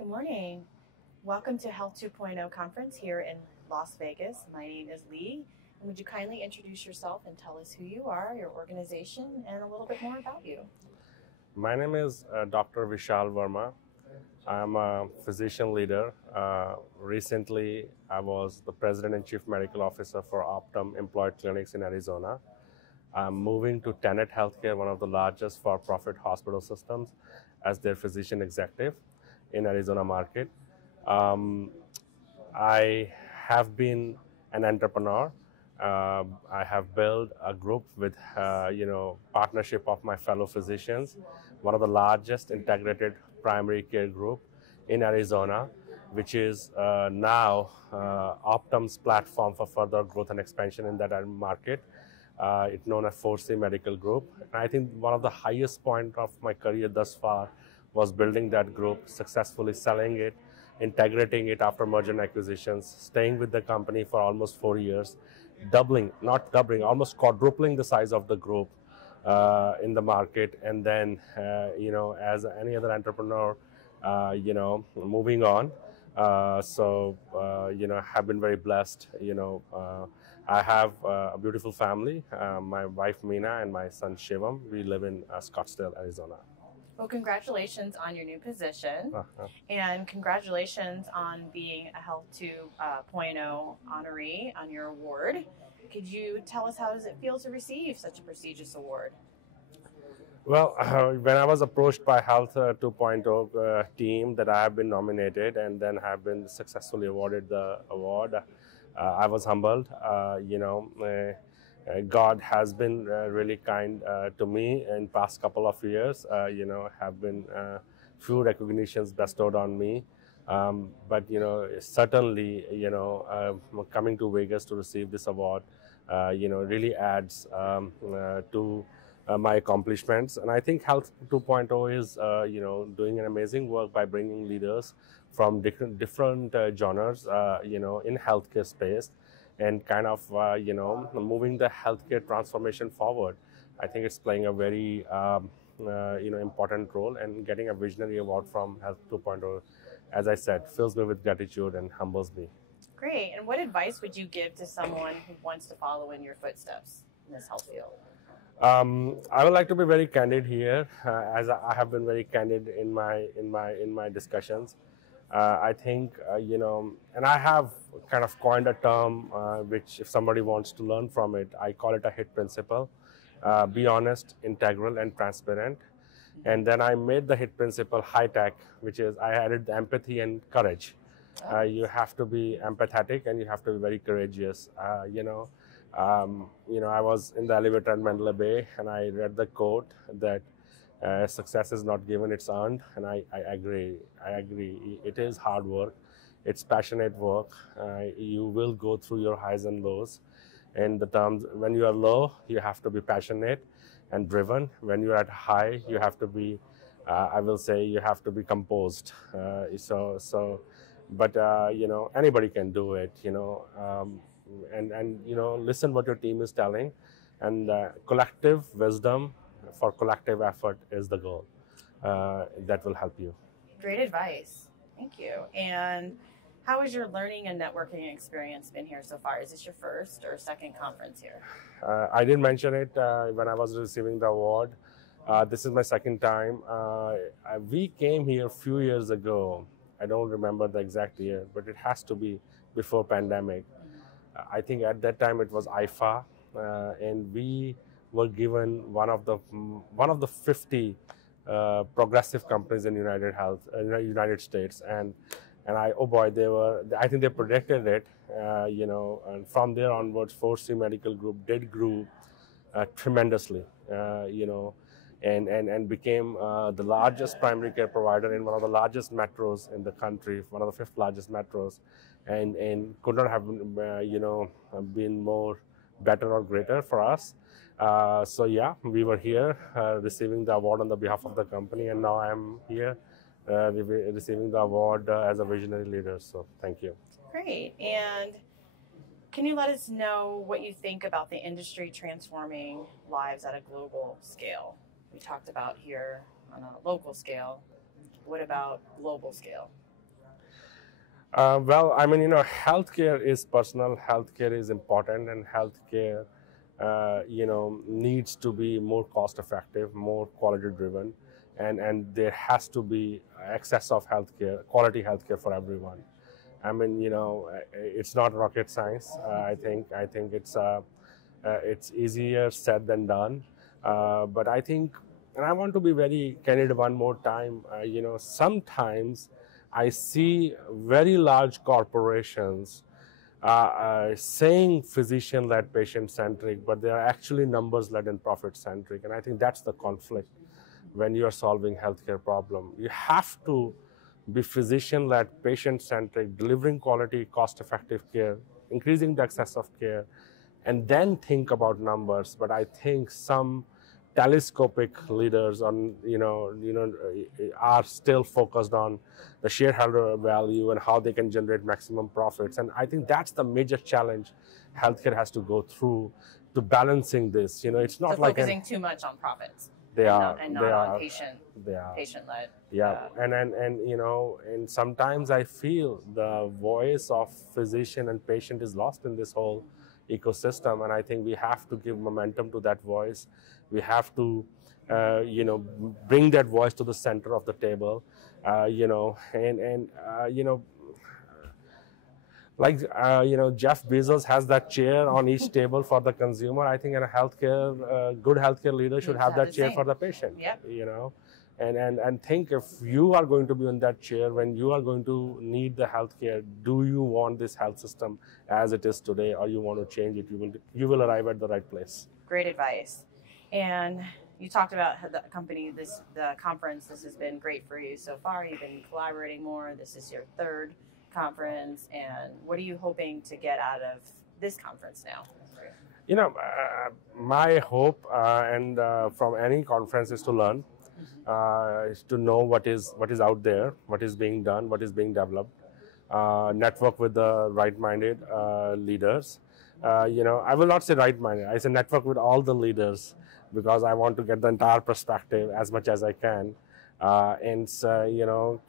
Good morning. Welcome to Health 2.0 conference here in Las Vegas. My name is Lee. And would you kindly introduce yourself and tell us who you are, your organization, and a little bit more about you? My name is Dr. Vishal Verma. I'm a physician leader. Recently, I was the President and Chief Medical Officer for Optum Employed Clinics in Arizona. I'm moving to Tenet Healthcare, one of the largest for-profit hospital systems, as their physician executive in Arizona market. I have been an entrepreneur. I have built a group with, partnership of my fellow physicians, one of the largest integrated primary care group in Arizona, which is now Optum's platform for further growth and expansion in that market. It's known as 4C Medical Group. And I think one of the highest point of my career thus far was building that group, successfully selling it, integrating it after merger and acquisitions, staying with the company for almost 4 years, almost quadrupling the size of the group in the market. And then, as any other entrepreneur, moving on. Have been very blessed. I have a beautiful family, my wife Meena and my son Shivam. We live in Scottsdale, Arizona. Well, congratulations on your new position, and congratulations on being a Health 2.0 honoree on your award. Could you tell us how does it feel to receive such a prestigious award? Well, when I was approached by Health 2.0 team that I have been nominated and then have been successfully awarded the award, I was humbled. God has been really kind to me in past couple of years. Have been few recognitions bestowed on me. But certainly, coming to Vegas to receive this award, really adds to my accomplishments. And I think Health 2.0 is, doing an amazing work by bringing leaders from different genres, in healthcare space, and kind of, moving the healthcare transformation forward. I think it's playing a very, important role, and getting a visionary award from Health 2.0, as I said, fills me with gratitude and humbles me. Great. And what advice would you give to someone who wants to follow in your footsteps in this health field? I would like to be very candid here, as I have been very candid in my discussions. I think, and I have kind of coined a term which, if somebody wants to learn from it, I call it a HIT principle. Be honest, integral, and transparent. And then I made the HIT principle high tech, which is I added the empathy and courage. You have to be empathetic and you have to be very courageous. I was in the elevator at Mandalay Bay and I read the quote that success is not given, it's earned. And I agree. It is hard work. It's passionate work. You will go through your highs and lows. In the terms, when you are low, you have to be passionate and driven. When you are at high, you have to be, you have to be composed. But anybody can do it, listen what your team is telling, and collective wisdom for collective effort is the goal. That will help you. Great advice. Thank you. And how has your learning and networking experience been here so far? Is this your first or second conference here? I did mention it when I was receiving the award. This is my second time. We came here a few years ago. I don't remember the exact year, but it has to be before pandemic. I think at that time it was IFA, and we were given one of the 50 progressive companies in United States, and I think they predicted it, and from there onwards, 4C Medical Group did grow tremendously, and became the largest primary care provider in one of the largest metros in the country, one of the 5th largest metros, and could not have been more better or greater for us. We were here receiving the award on the behalf of the company, and now I'm here receiving the award as a visionary leader. So thank you. Great. And can you let us know what you think about the industry transforming lives at a global scale? We talked about here on a local scale. What about global scale? Well, I mean, healthcare is personal, healthcare is important, and healthcare, needs to be more cost effective, more quality driven, and there has to be access of healthcare, quality healthcare for everyone. I mean, it's not rocket science. I think it's easier said than done. But I think, and I want to be very candid one more time. Sometimes I see very large corporations saying physician-led, patient-centric, but they are actually numbers-led and profit-centric. And I think that's the conflict when you are solving healthcare problem. You have to be physician-led, patient-centric, delivering quality, cost-effective care, increasing the access of care, and then think about numbers. But I think some telescopic leaders are still focused on the shareholder value and how they can generate maximum profits. And I think that's the major challenge healthcare has to go through to balancing this. It's not so like focusing too much on profits. They are on patient-led. Yeah, and sometimes I feel the voice of physician and patient is lost in this whole ecosystem, and I think we have to give momentum to that voice. We have to, bring that voice to the center of the table, Jeff Bezos has that chair on each table for the consumer. I think in a good healthcare leader should have that chair for the patient. Yep. And think, if you are going to be in that chair when you are going to need the healthcare, do you want this health system as it is today, or you want to change it? You will arrive at the right place. Great advice. And you talked about the company, the conference. This has been great for you so far. You've been collaborating more. This is your third conference, and what are you hoping to get out of this conference now? My hope and from any conference is to learn, is to know what is out there, what is being done, what is being developed, network with the right-minded leaders. I will not say right-minded. I say network with all the leaders, because I want to get the entire perspective as much as I can. Kind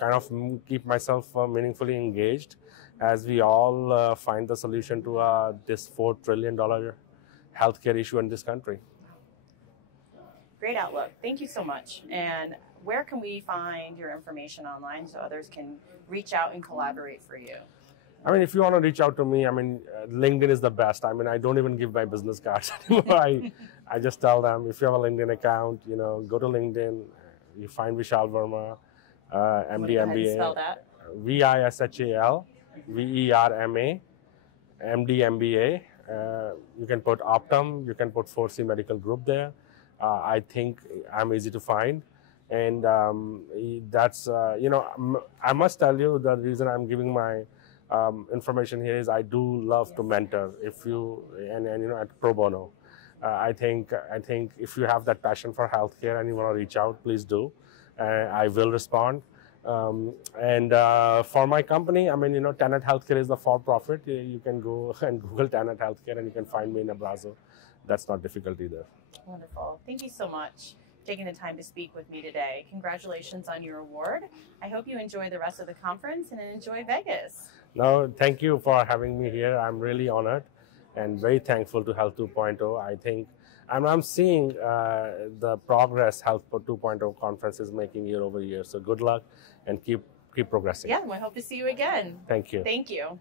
of keep myself meaningfully engaged as we all find the solution to this $4 trillion healthcare issue in this country. Great outlook. Thank you so much. And where can we find your information online so others can reach out and collaborate for you? I mean, if you want to reach out to me, LinkedIn is the best. I don't even give my business cards anymore. I just tell them, if you have a LinkedIn account, go to LinkedIn. You find Vishal Verma, MD, MBA. Spell that. Vishal Verma, MD, MBA. You can put Optum, you can put 4C Medical Group there. I think I'm easy to find. And that's, I must tell you, the reason I'm giving my information here is I do love to mentor. At pro bono. I think if you have that passion for healthcare and you want to reach out, please do. I will respond. For my company, Tenet Healthcare is the for-profit. You can go and Google Tenet Healthcare and you can find me in Abrazo. That's not difficult either. Wonderful. Thank you so much for taking the time to speak with me today. Congratulations on your award. I hope you enjoy the rest of the conference and enjoy Vegas. No, thank you for having me here. I'm really honored and very thankful to Health 2.0. I think I'm seeing the progress Health 2.0 conference is making year over year. So good luck and keep progressing. Yeah, I hope to see you again. Thank you. Thank you.